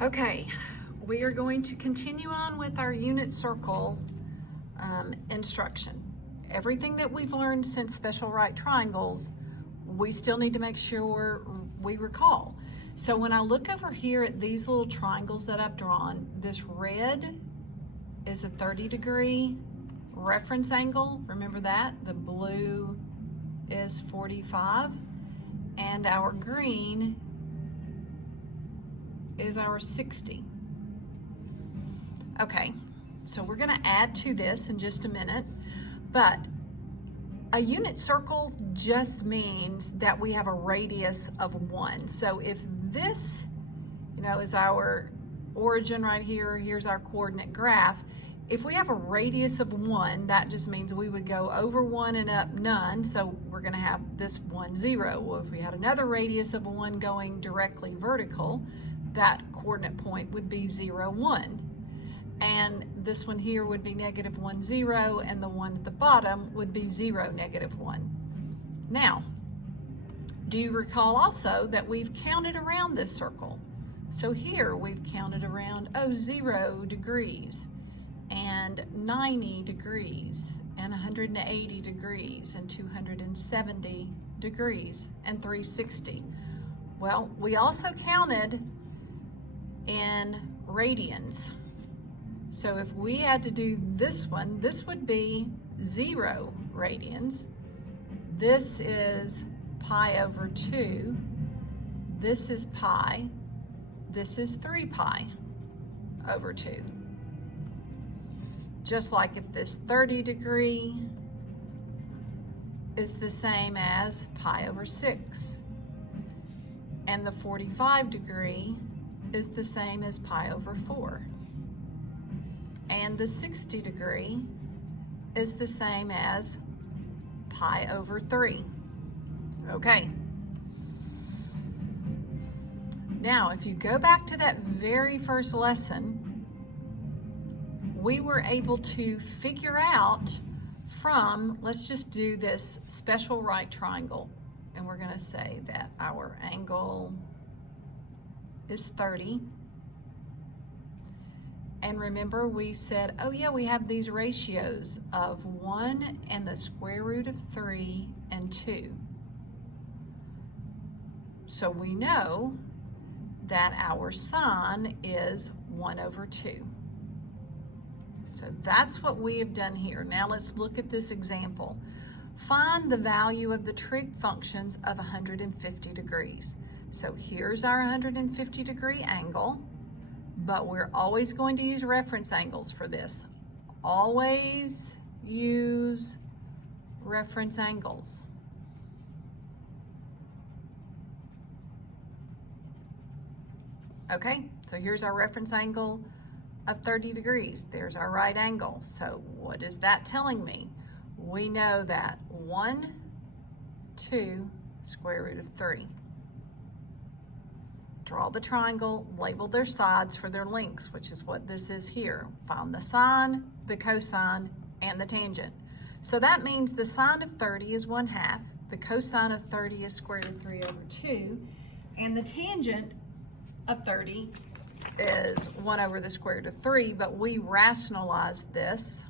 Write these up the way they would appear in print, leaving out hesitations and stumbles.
Okay, we are going to continue on with our unit circle instruction. Everything that we've learned since special right triangles, we still need to make sure we recall. So when I look over here at these little triangles that I've drawn, this red is a 30-degree reference angle. Remember that? The blue is 45, and our green is our 60. Okay, so we're gonna add to this in just a minute, but a unit circle just means that we have a radius of 1. So if this, is our origin right here, here's our coordinate graph. If we have a radius of 1, that just means we would go over 1 and up none, so we're gonna have this 1, 0. Well, if we had another radius of 1 going directly vertical, that coordinate point would be 0, 1. And this one here would be -1, 0, and the one at the bottom would be 0, -1. Now, do you recall also that we've counted around this circle? So here we've counted around, 0 degrees, and 90 degrees, and 180 degrees, and 270 degrees, and 360. Well, we also counted in radians. So if we had to do this one, this would be 0 radians. This is pi over 2. This is pi. This is 3 pi over 2. Just like if this 30 degree is the same as pi over 6. And the 45 degree is the same as pi over 4. And the 60 degree is the same as pi over 3. Okay. Now, if you go back to that very first lesson, we were able to figure out from, let's just do this special right triangle. And we're gonna say that our angle is 30. And remember we said, oh yeah, we have these ratios of 1 and the square root of 3 and 2. So we know that our sine is 1 over 2. So that's what we have done here. Now let's look at this example. Find the value of the trig functions of 150 degrees. So here's our 150 degree angle, but we're always going to use reference angles for this. Always use reference angles. Okay, so here's our reference angle of 30 degrees. There's our right angle. So what is that telling me? We know that 1, 2, square root of 3. Draw the triangle, label their sides for their lengths, which is what this is here. Find the sine, the cosine, and the tangent. So that means the sine of 30 is 1/2, the cosine of 30 is square root of 3 over 2, and the tangent of 30 is 1 over the square root of 3, but we rationalized this,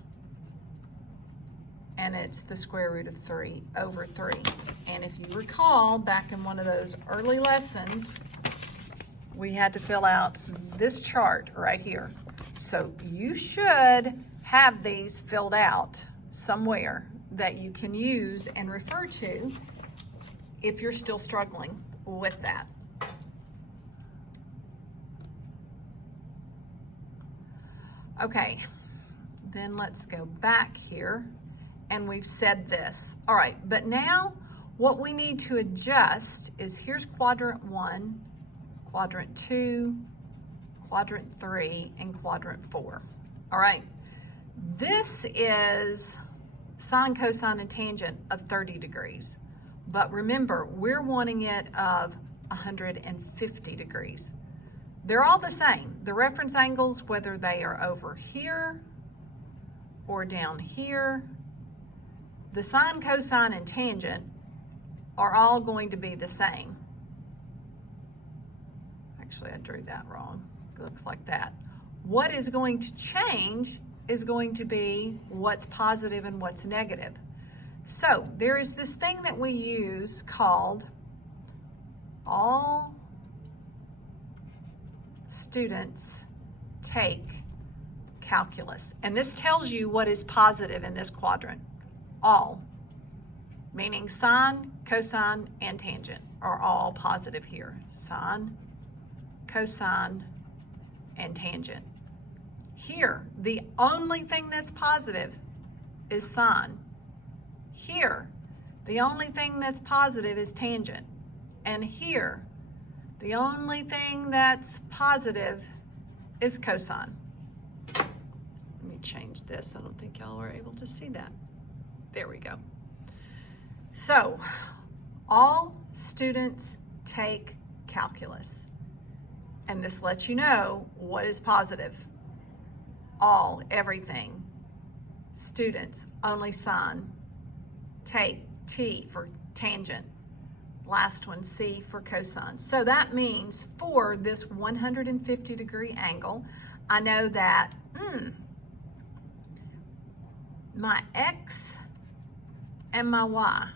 and it's the square root of 3 over 3. And if you recall, back in one of those early lessons, we had to fill out this chart right here. So you should have these filled out somewhere that you can use and refer to if you're still struggling with that. Okay, then let's go back here, and we've said this. All right, but now what we need to adjust is here's quadrant 1, quadrant 2, quadrant 3, and quadrant 4. All right, this is sine, cosine, and tangent of 30 degrees. But remember, we're wanting it of 150 degrees. They're all the same. The reference angles, whether they are over here or down here, the sine, cosine, and tangent are all going to be the same. Actually, I drew that wrong. looks like that. What is going to change is going to be what's positive and what's negative. So there is this thing that we use called all students take calculus. And this tells you what is positive in this quadrant. All, meaning sine, cosine, and tangent are all positive here. Sine, cosine, and tangent. Here, the only thing that's positive is sine. Here, the only thing that's positive is tangent. And here, the only thing that's positive is cosine. Let me change this. I don't think y'all were able to see that. There we go. So, all students take calculus. And this lets you know what is positive. All, everything. Students, only sine. Take, T for tangent. Last one, C for cosine. So that means for this 150-degree angle, I know that my X and my Y.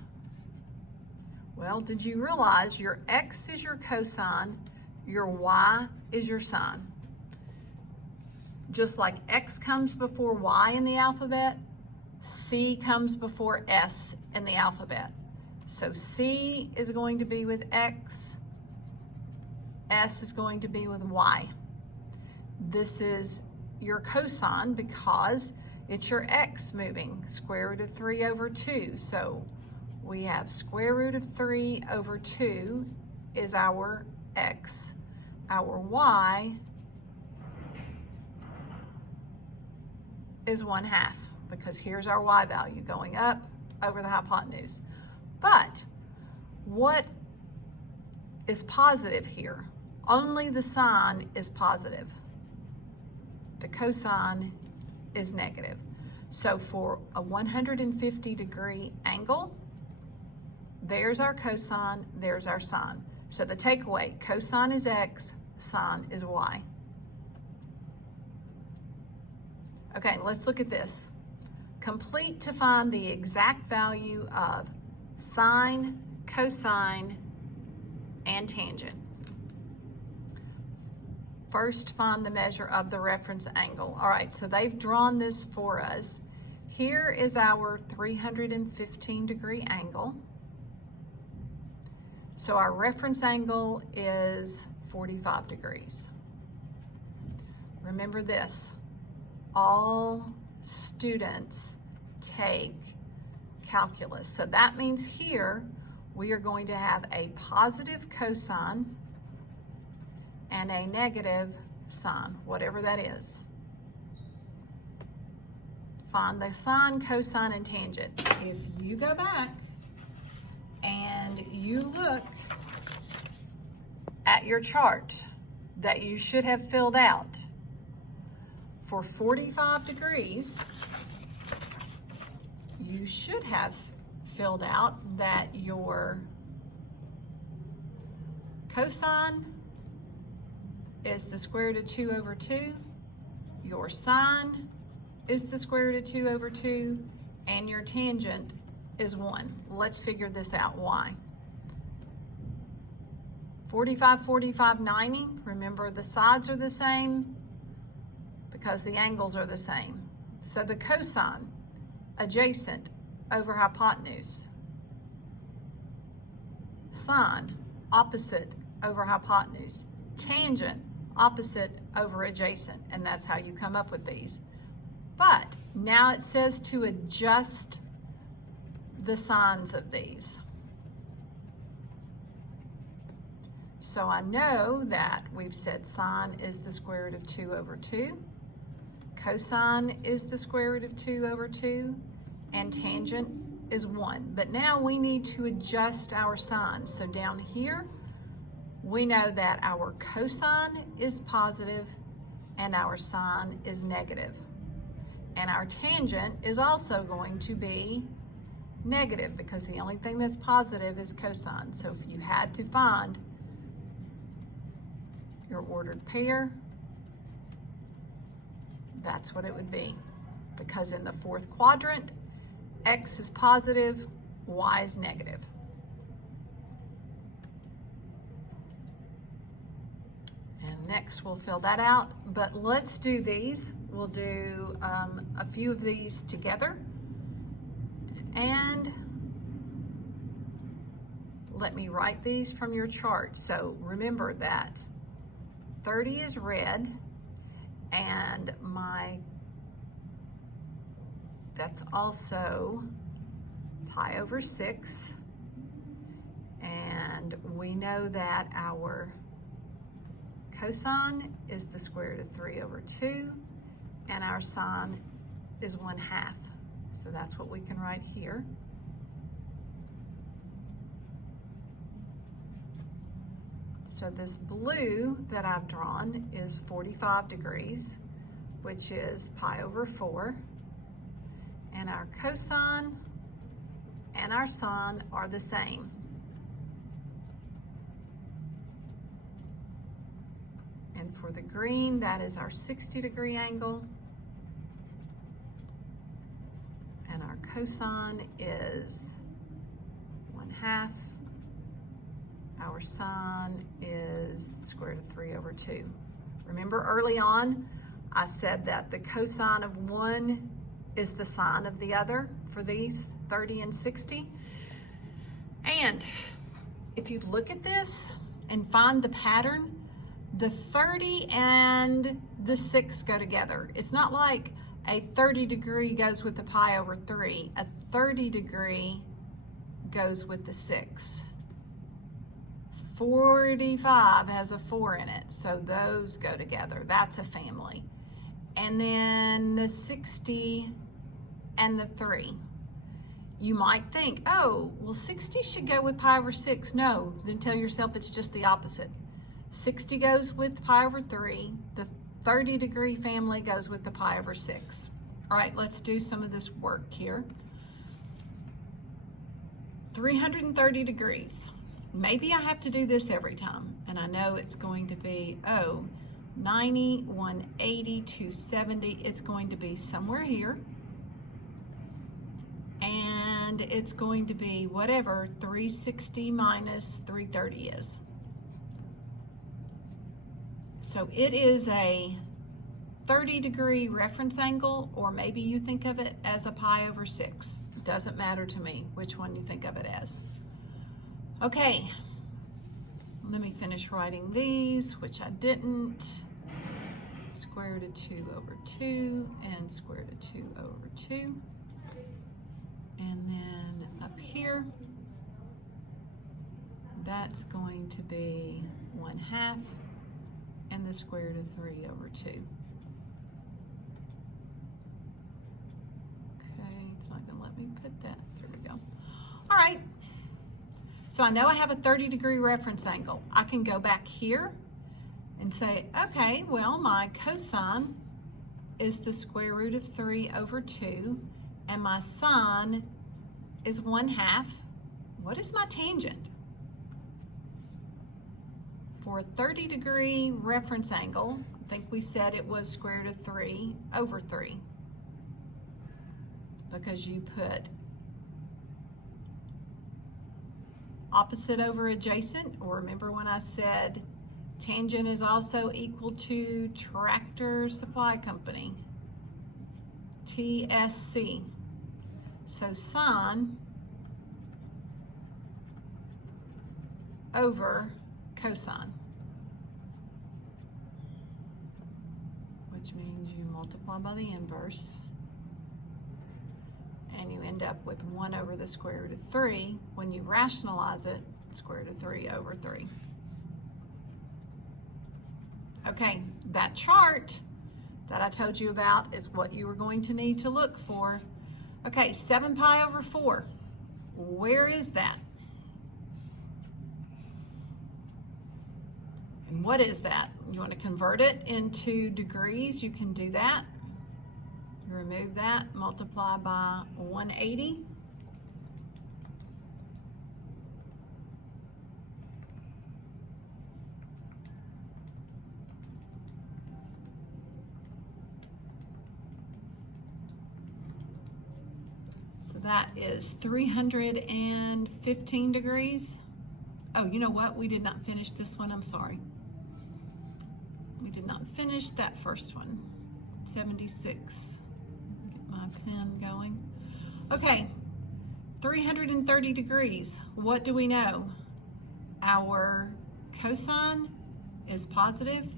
Well, did you realize your X is your cosine, your Y is your sine? Just like X comes before Y in the alphabet, C comes before S in the alphabet. So C is going to be with X, S is going to be with Y. This is your cosine because it's your X moving, square root of 3 over 2. So we have square root of 3 over 2 is our X. Our Y is 1/2 because here's our Y value going up over the hypotenuse. But what is positive here? Only the sine is positive. The cosine is negative. So for a 150-degree angle, there's our cosine, there's our sine. So the takeaway, cosine is X, sine is Y. Okay, let's look at this. Complete to find the exact value of sine, cosine, and tangent. First, find the measure of the reference angle. All right, so they've drawn this for us. Here is our 315-degree angle. So our reference angle is 45 degrees. Remember this, all students take calculus. So that means here we are going to have a positive cosine and a negative sine, whatever that is. Find the sine, cosine, and tangent. If you go back and you look at your chart that you should have filled out for 45 degrees, you should have filled out that your cosine is the square root of 2 over 2, your sine is the square root of 2 over 2, and your tangent is 1. Let's figure this out. Why? 45, 45, 90. Remember the sides are the same because the angles are the same. So the cosine, adjacent over hypotenuse. Sine, opposite over hypotenuse. Tangent, opposite over adjacent. And that's how you come up with these. But now it says to adjust the signs of these. So I know that we've said sine is the square root of 2 over 2. Cosine is the square root of 2 over 2. And tangent is 1. But now we need to adjust our signs. So down here, we know that our cosine is positive and our sine is negative. And our tangent is also going to be negative because the only thing that's positive is cosine. So if you had to find your ordered pair, that's what it would be. Because in the fourth quadrant, X is positive, Y is negative. And next we'll fill that out, but let's do these. We'll do a few of these together. And let me write these from your chart. So remember that 30 is red, and that's also pi over 6. And we know that our cosine is the square root of 3 over 2, and our sine is 1/2. So that's what we can write here. So this blue that I've drawn is 45 degrees, which is pi over 4. And our cosine and our sine are the same. And for the green, that is our 60-degree angle. And our cosine is 1/2. Our sine is the square root of 3 over 2. Remember early on, I said that the cosine of one is the sine of the other for these 30 and 60. And if you look at this and find the pattern, the 30 and the 6 go together. It's not like a 30 degree goes with the pi over 3. A 30 degree goes with the 6. 45 has a 4 in it, so those go together. That's a family. And then the 60 and the 3. You might think, oh, well, 60 should go with pi over 6. No, then tell yourself it's just the opposite. 60 goes with pi over 3. The 30-degree family goes with the pi over 6. All right, let's do some of this work here. 330 degrees. Maybe I have to do this every time, and I know it's going to be, 90, 180, 270. It's going to be somewhere here. And it's going to be whatever 360 minus 330 is. So it is a 30-degree reference angle, or maybe you think of it as a pi over 6. It doesn't matter to me which one you think of it as. Okay, let me finish writing these, which I didn't. Square root of 2 over 2 and square root of 2 over 2. And then up here, that's going to be 1/2 and the square root of 3 over 2. Okay, it's not gonna let me put that. There we go. All right. So I know I have a 30-degree reference angle. I can go back here and say, okay, well, my cosine is the square root of 3 over 2, and my sine is 1/2. What is my tangent? For a 30-degree reference angle, I think we said it was square root of 3 over 3, because you put opposite over adjacent, or remember when I said tangent is also equal to Tractor Supply Company, TSC. So sine over cosine, which means you multiply by the inverse, and you end up with 1 over the square root of 3. When you rationalize it, square root of 3 over 3. Okay, that chart that I told you about is what you were going to need to look for. Okay, 7 pi over 4. Where is that? And what is that? You want to convert it into degrees? You can do that. Remove that, multiply by 180. So that is 315 degrees. Oh, you know what? We did not finish this one. I'm sorry. We did not finish that first one. 76. Get my pen going. Okay, 330 degrees. What do we know? Our cosine is positive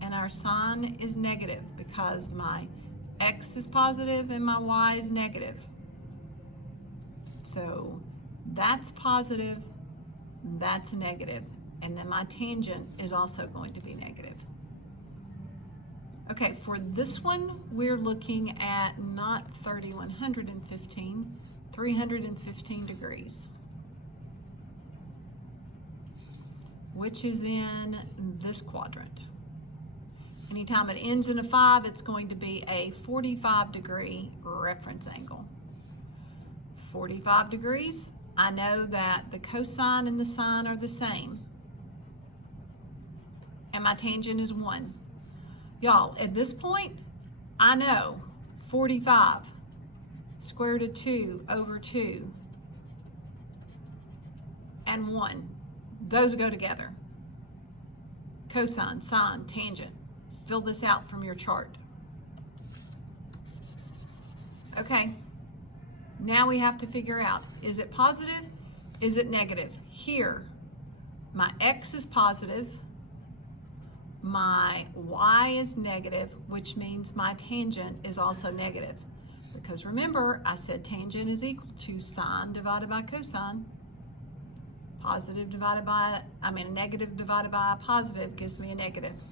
and our sine is negative because my x is positive and my y is negative. So that's positive, that's negative, and then my tangent is also going to be negative. Okay, for this one, we're looking at not 315, 315 degrees, which is in this quadrant. Anytime it ends in a 5, it's going to be a 45-degree reference angle. 45 degrees, I know that the cosine and the sine are the same. And my tangent is 1. Y'all, at this point, I know 45, square root of 2 over 2, and 1. Those go together. Cosine, sine, tangent. Fill this out from your chart. Okay, now we have to figure out, is it positive? Is it negative? Here, my x is positive, my y is negative, which means my tangent is also negative. Because remember, I said tangent is equal to sine divided by cosine. Positive divided by, negative divided by a positive gives me a negative.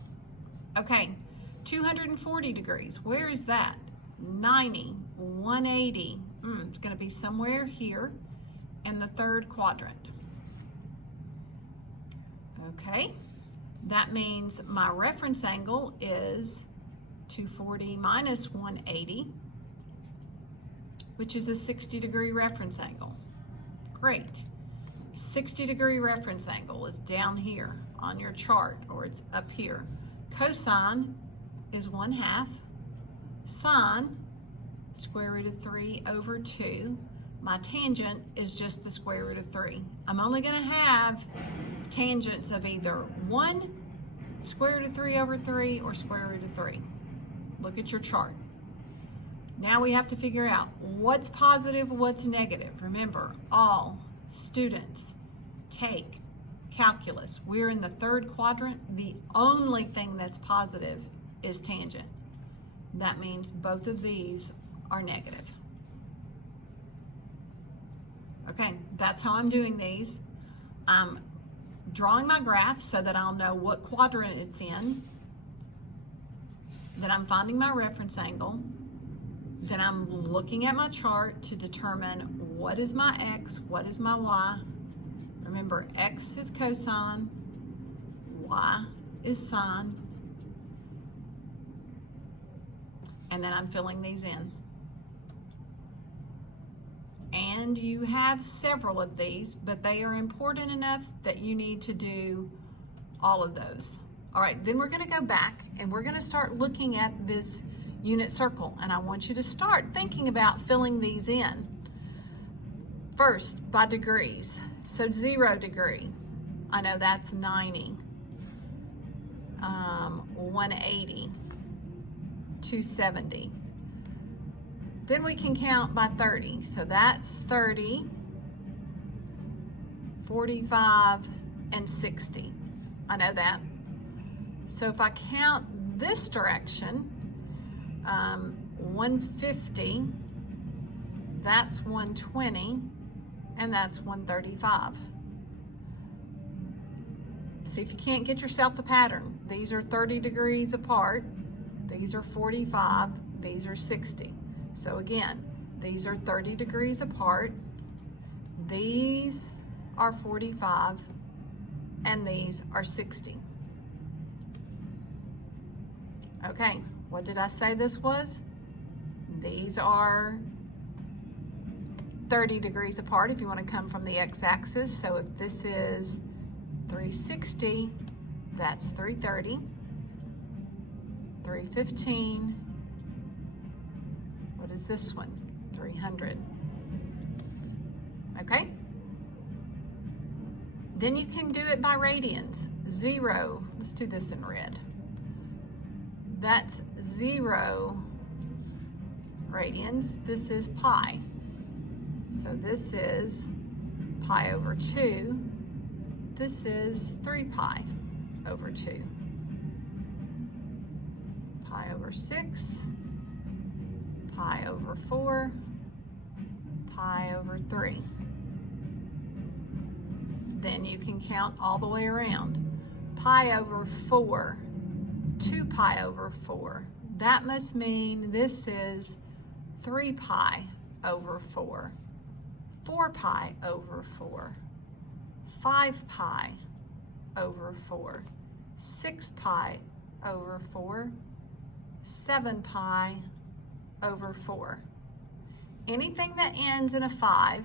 Okay, 240 degrees, where is that? 90, 180, it's gonna be somewhere here in the third quadrant. Okay, that means my reference angle is 240 minus 180, which is a 60-degree reference angle. Great. 60-degree reference angle is down here on your chart, or it's up here. Cosine is 1/2. Sine, square root of 3 over 2. My tangent is just the square root of 3. I'm only going to have tangents of either 1, square root of 3 over 3, or square root of 3. Look at your chart. Now we have to figure out what's positive, what's negative. Remember, all students take calculus. We're in the third quadrant. The only thing that's positive is tangent. That means both of these are negative. Okay, that's how I'm doing these. I'm drawing my graph so that I'll know what quadrant it's in. Then I'm finding my reference angle. Then I'm looking at my chart to determine what is my x, what is my y. Remember, x is cosine, y is sine, and then I'm filling these in. And you have several of these, but they are important enough that you need to do all of those. All right, then we're gonna go back and we're gonna start looking at this unit circle, and I want you to start thinking about filling these in. First, by degrees. So 0 degree, I know that's 90, 180, 270. Then we can count by 30. So that's 30, 45, and 60. I know that. So if I count this direction, 150, that's 120, and that's 135. See if you can't get yourself a pattern. These are 30 degrees apart. These are 45. These are 60. So again, these are 30 degrees apart. These are 45, and these are 60. Okay, what did I say this was? These are 30 degrees apart if you want to come from the x-axis. So if this is 360, that's 330, 315. What is this one? 300. okay? Then you can do it by radians. 0, let's do this in red. That's 0 radians. This is pi. So this is pi over 2. This is 3 pi over 2. Pi over 6. Pi over 4. Pi over 3. Then you can count all the way around. Pi over 4, 2 pi over 4. That must mean this is 3 pi over 4, 4 pi over 4, 5 pi over 4, 6 pi over 4, 7 pi over 4. Anything that ends in a 5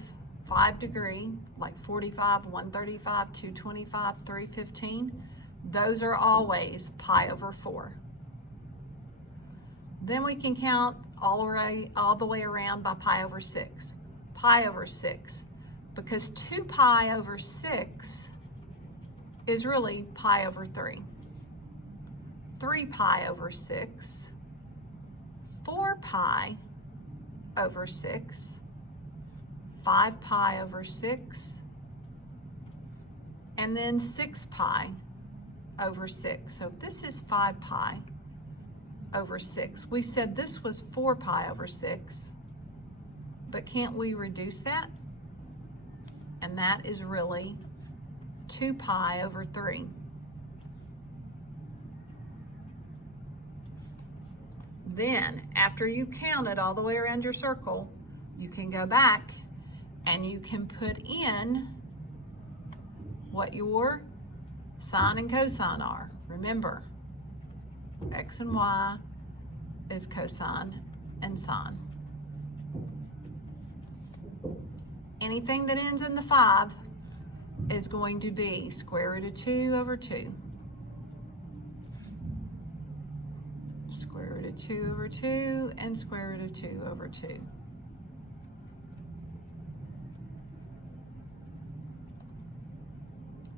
degree, like 45, 135, 225, 315, those are always pi over 4. Then we can count all the way around by pi over 6. Pi over 6, because 2 pi over 6 is really pi over 3. 3 pi over 6, 4 pi over 6, 5 pi over 6, and then 6 pi over 6. So this is 5 pi over 6. We said this was 4 pi over 6, but can't we reduce that? And that is really 2 pi over 3. Then, after you count it all the way around your circle, you can go back and you can put in what your sine and cosine are. Remember, x and y is cosine and sine. Anything that ends in the 5 is going to be square root of 2 over 2. Square root of 2 over 2 and square root of 2 over 2.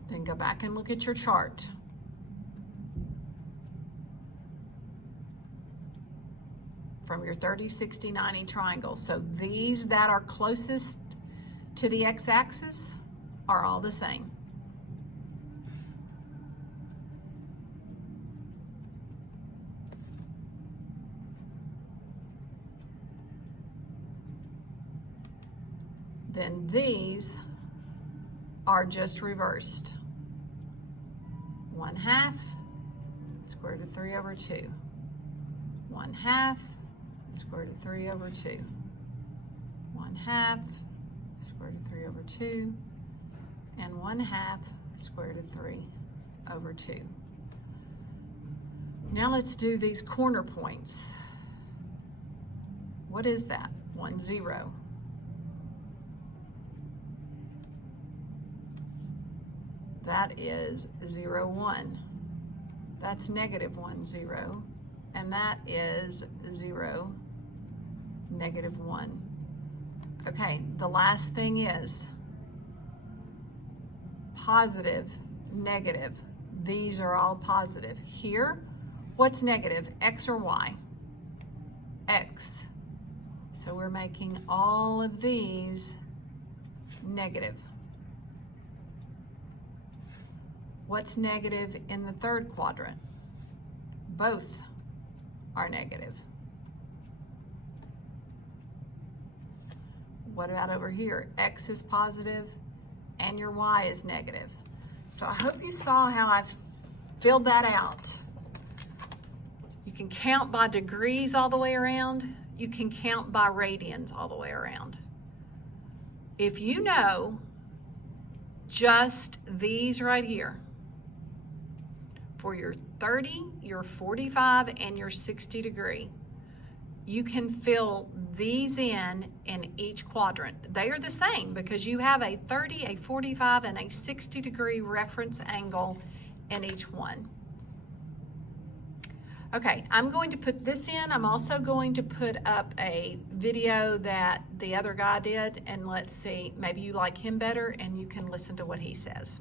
Then go back and look at your chart. From your 30, 60, 90 triangle. So these that are closest to the x-axis are all the same. Then these are just reversed. 1/2 square root of 3 over 2. 1/2 square root of 3 over 2. 1/2 square root of 3 over 2. And 1/2 square root of 3 over 2. Now let's do these corner points. What is that? 1, 0. That is 0, 1. That's -1, 0. And that is 0, -1. Okay, the last thing is positive, negative. These are all positive. Here, what's negative, x or y? X. So we're making all of these negative. What's negative in the third quadrant? Both are negative. What about over here? X is positive and your y is negative. So I hope you saw how I've filled that out. You can count by degrees all the way around. You can count by radians all the way around. If you know just these right here, for your 30, your 45, and your 60 degree, you can fill these in each quadrant. They are the same because you have a 30, a 45, and a 60 degree reference angle in each one. Okay, I'm going to put this in. I'm also going to put up a video that the other guy did, and let's see, maybe you like him better and you can listen to what he says.